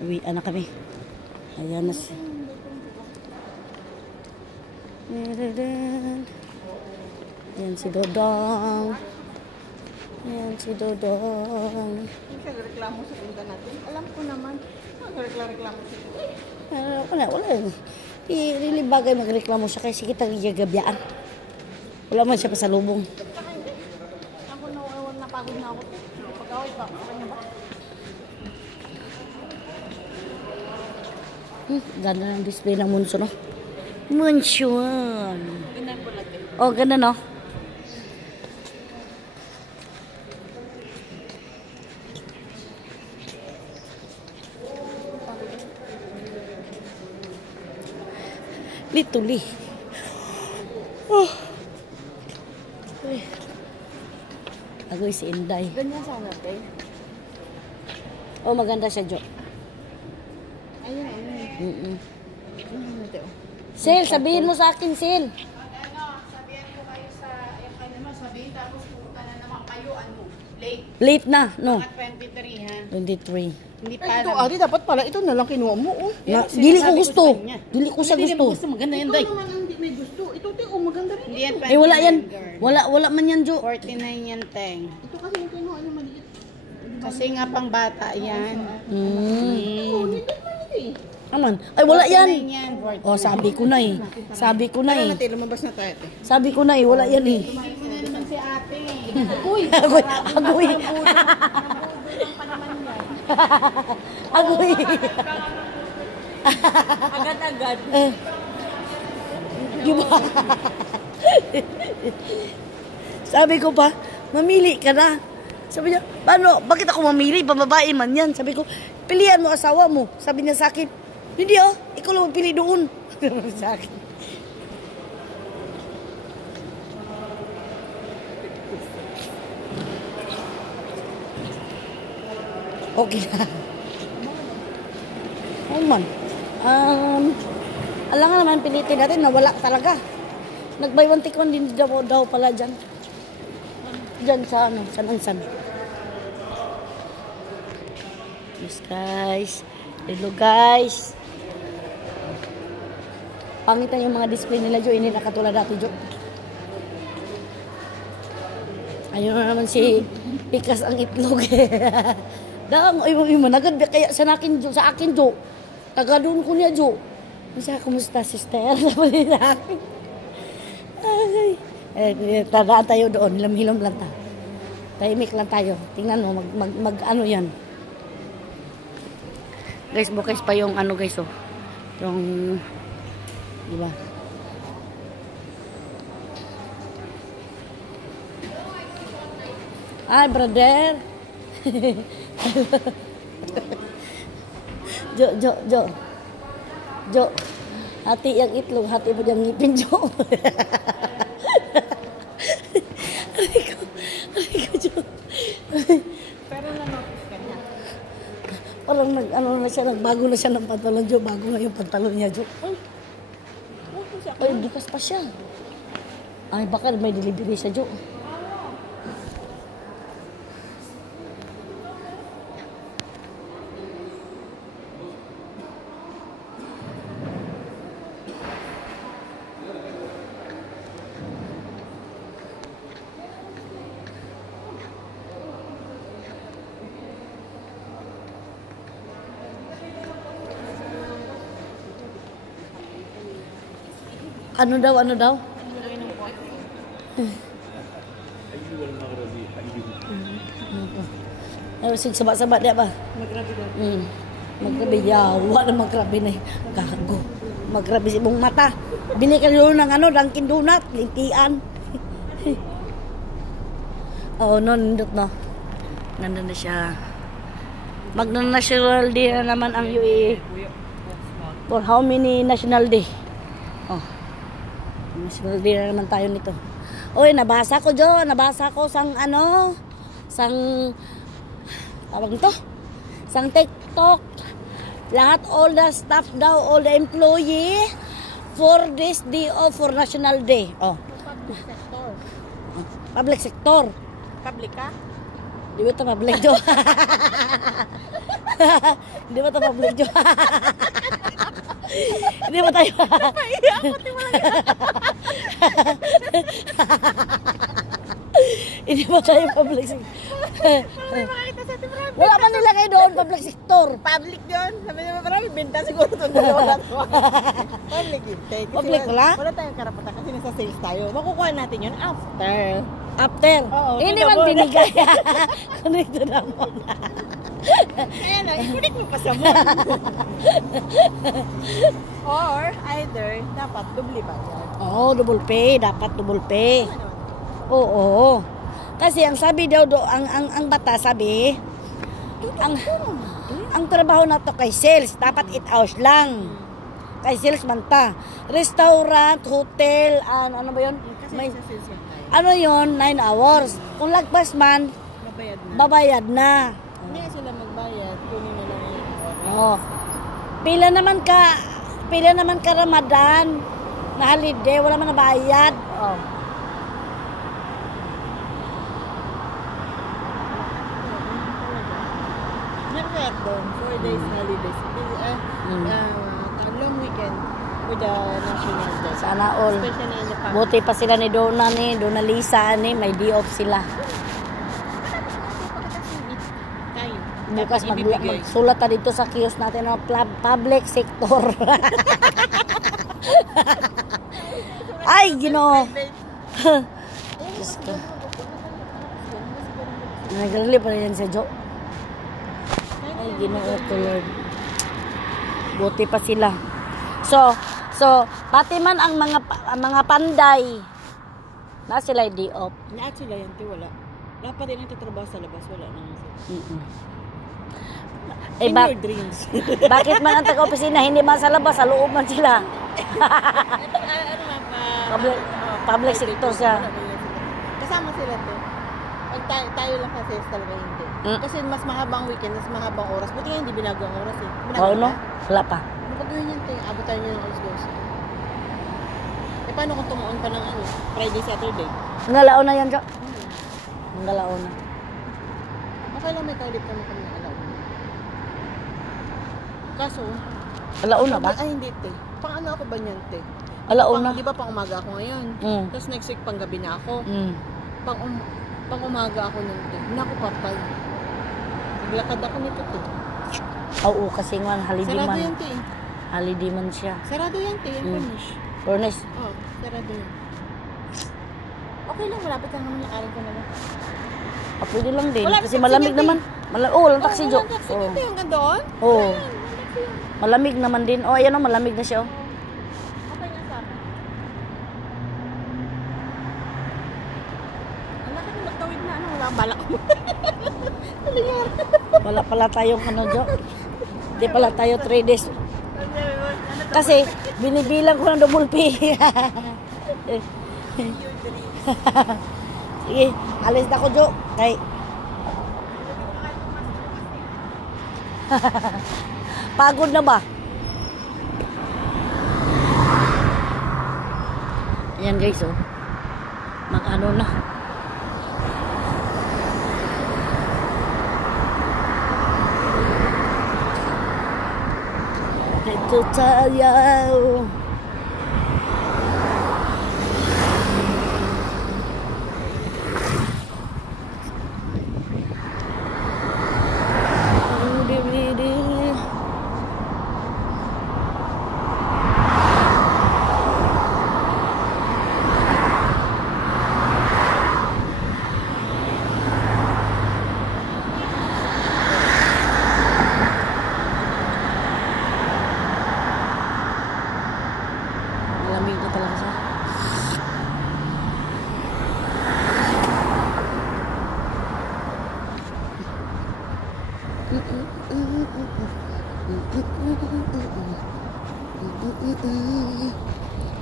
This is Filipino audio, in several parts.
Uwian na kami. Ayan na siya. Ayan si Dodong. Ayan si Dodong. Nagreklamo sa punta natin. Alam ko naman. Nagreklamo sa Wala. Really bagay magreklamo siya kasi kita gagabyaan. Wala man siya pasalubong. Ako napagod na ako. Pag-away pa. Kanya ba? Ganda ng display ng Munso, no? Munsyon. Oh, ganda, no? Lituli. Oh. Agoy si Inday. Ganyan sana, te. Oh, maganda siya, Jo. Ayun. Sil, sabihin mo sa akin, Sil. Sabihan ko kayo sa, yung kayo naman sabihin, tapos pumunta na naman kayo, late. Late na, no? At 23, ha? 23. Hindi pa Ito, Ari, dapat pala ito na lang kinuha mo. Oh. Dili ko gusto. Dili ko sa gusto. Maganda yan, Ito Day. naman ang hindi may gusto. Ito, te, oh, maganda rin. Hindi yan Wala yan. 29, girl. Wala man yan, Jo. 49 yan, Teng. Ito kasi yung kinuha niya maliit. Kasi nga pang bata yan. Aman. Ay, wala 49 yan. yan, 49. Oh, sabi ko na eh. Sabi ko na eh. Te, lumabas na tayo, te. Sabi ko na eh, wala yan eh. Kumain mo na naman si ate. Agoy. Agoy. Agoy. Agad-agad. Diba? Sabi ko pa, mamili ka na. Sabi niya, paano? Bakit ako mamili? Pambabae man yan. Sabi ko, pilihan mo asawa mo. Sabi niya sa akin, hindi ikaw lang magpili doon. Sabi sa akin. Okay na. Oh man. Alam nga naman, pilitin natin na wala talaga. Nag-buy one take one din daw pala dyan. Dyan sa ano, San. Yes guys. Hello guys. Pangitan yung mga display nila, Jo. Hindi na katulad dati, Jo. Ayun na naman si Pikas ang itlog. Dang, ay managad kaya sa akin, Jo. Taga doon ko niya, Jo. Masa, kumusta, sister? Sabi sa akin. Ay. Tadaan tayo doon. Hilom-hilom lang tayo. Tahimik lang tayo. Tingnan mo, mag ano yan. Guys, bukas pa yung ano, guys, oh. Yung, diba? Ay, brother. Jo. Hati yang itlog, hati mo diyang ngipin, Jo. Aray ko, Jo. Pero na-notice ka niya. Parang nagbago na siya ng pantalon, Jo. Bago nga yung pantalon niya, Jo. Ay, bikas pa siya. Ay, baka may delivery siya, Jo. Ano daw? Ay, sige, sabat-sabat dia ba? Magrabi daw. Magrabi. Yawa na magrabi na. Gago. Magrabi si mong mata. Bili ka doon ng Dunkin Donut. Lintian. Oh, no, nindot na. Nandun na siya. Magna-national day na naman ang UAE. For how many national day? Oh. National day na naman tayo nito. Oy, nabasa ko, Jo. Nabasa ko sang tawag nito? Sang TikTok. Lahat, all the staff daw, all the employee for this day off for National Day. Oh. Public sector. Public sector. Public ka? Di ba ito public, Jo? Hindi ba ito public joke? Hindi ba tayo? Hindi ba tayo public sector? Makakita sa atin marami. Wala man nilagay doon, public sector. Public yun. Sabi niya marami, benta siguro itong dalawa na to. Public yun. Kasi Public wala? Wala tayong karapatan kasi nasa sales tayo. Makukuha natin yun after. After. Oo, Hindi ito man na muna. binigay. Connected na mo. Kaya na, ikunik mo pa sa mo. Or either, dapat dubli ba yan? Oo, double pay. Dapat double pay. Oo. Kasi ang sabi daw ang bata sabi, ang trabaho na to kay sales, dapat 8 hours lang. Kay sales man ta. Restaurant, hotel, ano ba 'yon? Kasi May sa sales yan tayo. ano 'yon, 9 hours. Kung lagpas man, Mabayad na. babayad na. Hindi sila magbayad, kunin na lang yung oras. Oo. Pila naman ka Ramadan na holiday, wala man nabayad. Oh. Meron doon, 4 days holidays. Long weekend with the National Day. Sana all. Especially in the past. Buti pa sila ni Donna Donna Lisa may day off sila. Tayo. Bukas Dapat ibibigay. magsulat na dito sa kiosk natin ng public sector. Ay, Ginoo. Diyos ko. Nagalili pa rin yan si Jo. Ay, Ginoo ko, Lord. Buti pa sila. So, pati man ang mga panday na sila day off. Lahat sila yan, wala. Dapat din nagtatrabaho sa labas, wala naman sila. Eh, In your dreams. bakit man ang taga-opisina hindi man sa labas, sa loob man sila? Public sector siya. Kasama sila to. Pag tayo lang sa sales talaga hindi. Kasi mas mahabang weekend, mas mahabang oras. Buti nga hindi binago ang oras eh. Oo, no? Wala pa. Napagawin yan tayo. Abot tayo nyo ng alas 12. Eh paano kung tumuon pa ng Friday, Saturday? Ngalao na yan, Jo. Ngalao na. Okay lang may kaulit naman kami ng alaw. Kaso, Alao na ba? Ay hindi te. Pang ano ako ba niyan te? Alao na. Di ba pang umaga ako ngayon? Tapos next week pang gabi na ako. Pang umaga ako nun te. Naku patay. Naglakad ako nito te. Oo, kasi nga holiday Sarado man. yan te. Holiday man siya. Sarado yan te. Yung furnish. Furnace. Oo, sarado yan. Okay lang, malapit lang naman lakarin ko na lang. Pwede lang din. Wala Kasi taxi malamig yan, naman. Walang taxi, Jo. Walang taxi dito yung doon? Oo. Malamig naman din. Oh, ayan o, malamig na siya. Okay na sa akin. Wala ka magtawid na ano, wala akong balak mo. Wala pala tayong ano, Jo. Hindi pala tayo 3 days. Kasi, binibilang ko ng double pay. Sige, alis na ko, Jo. Kay. Pagod na ba? Ayan guys, oh. Mag-ano na. Ito tayo. Malamig na talaga siya.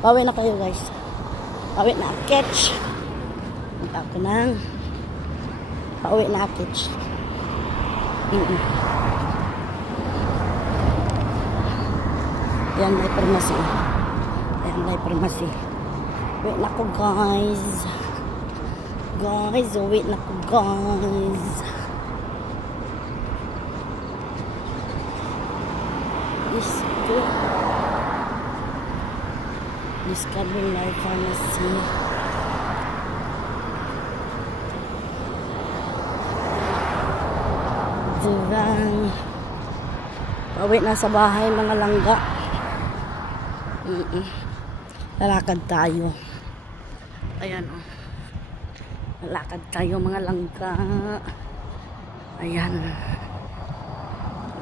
Bawi na kayo guys. Bawi na catch. Punta ko nang pauwi na catch. Yan ay permasi. Yan ay permasi. Wait na ko guys. Guys, wait na ko guys. Disco. Discover Life Pharmacy. Diyan. Pauwi na sa bahay mga langga. Lalakad tayo. Ayan o. Lalakad tayo mga langga. Ayan.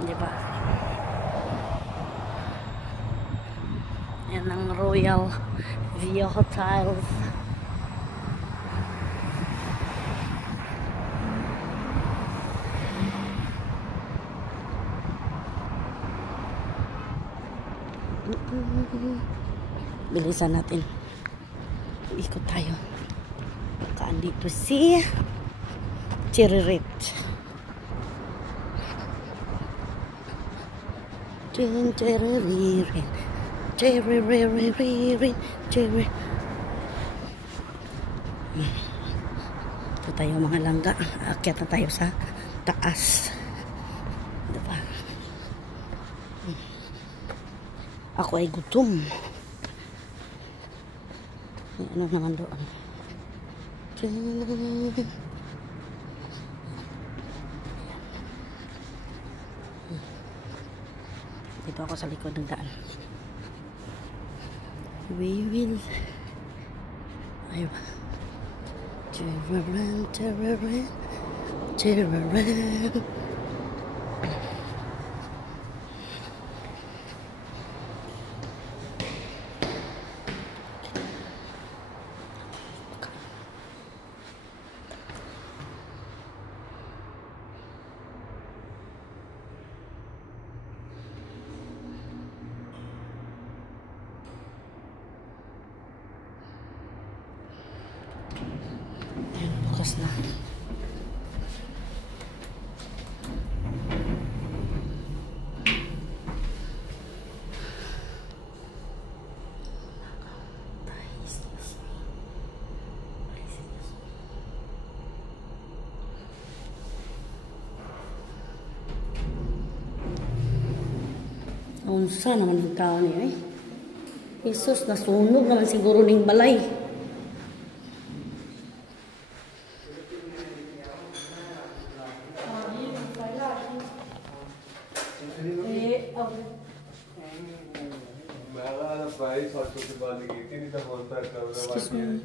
Diba? Yan ang Royal View Hotel. Bilisan natin. Ikot tayo. Baka andito si Chiririt. Chiririt. Chiririt. Ito tayo mga langga. Akyat na tayo sa taas. Diba? Ako ay gutom. Ano naman doon? Dito ako sa likod ng daan. We will... Ayun. Chiraran. Bukas na. Unsa naman ang tao niya eh. Jesus, nasunog naman siguro ning balay. Excuse me.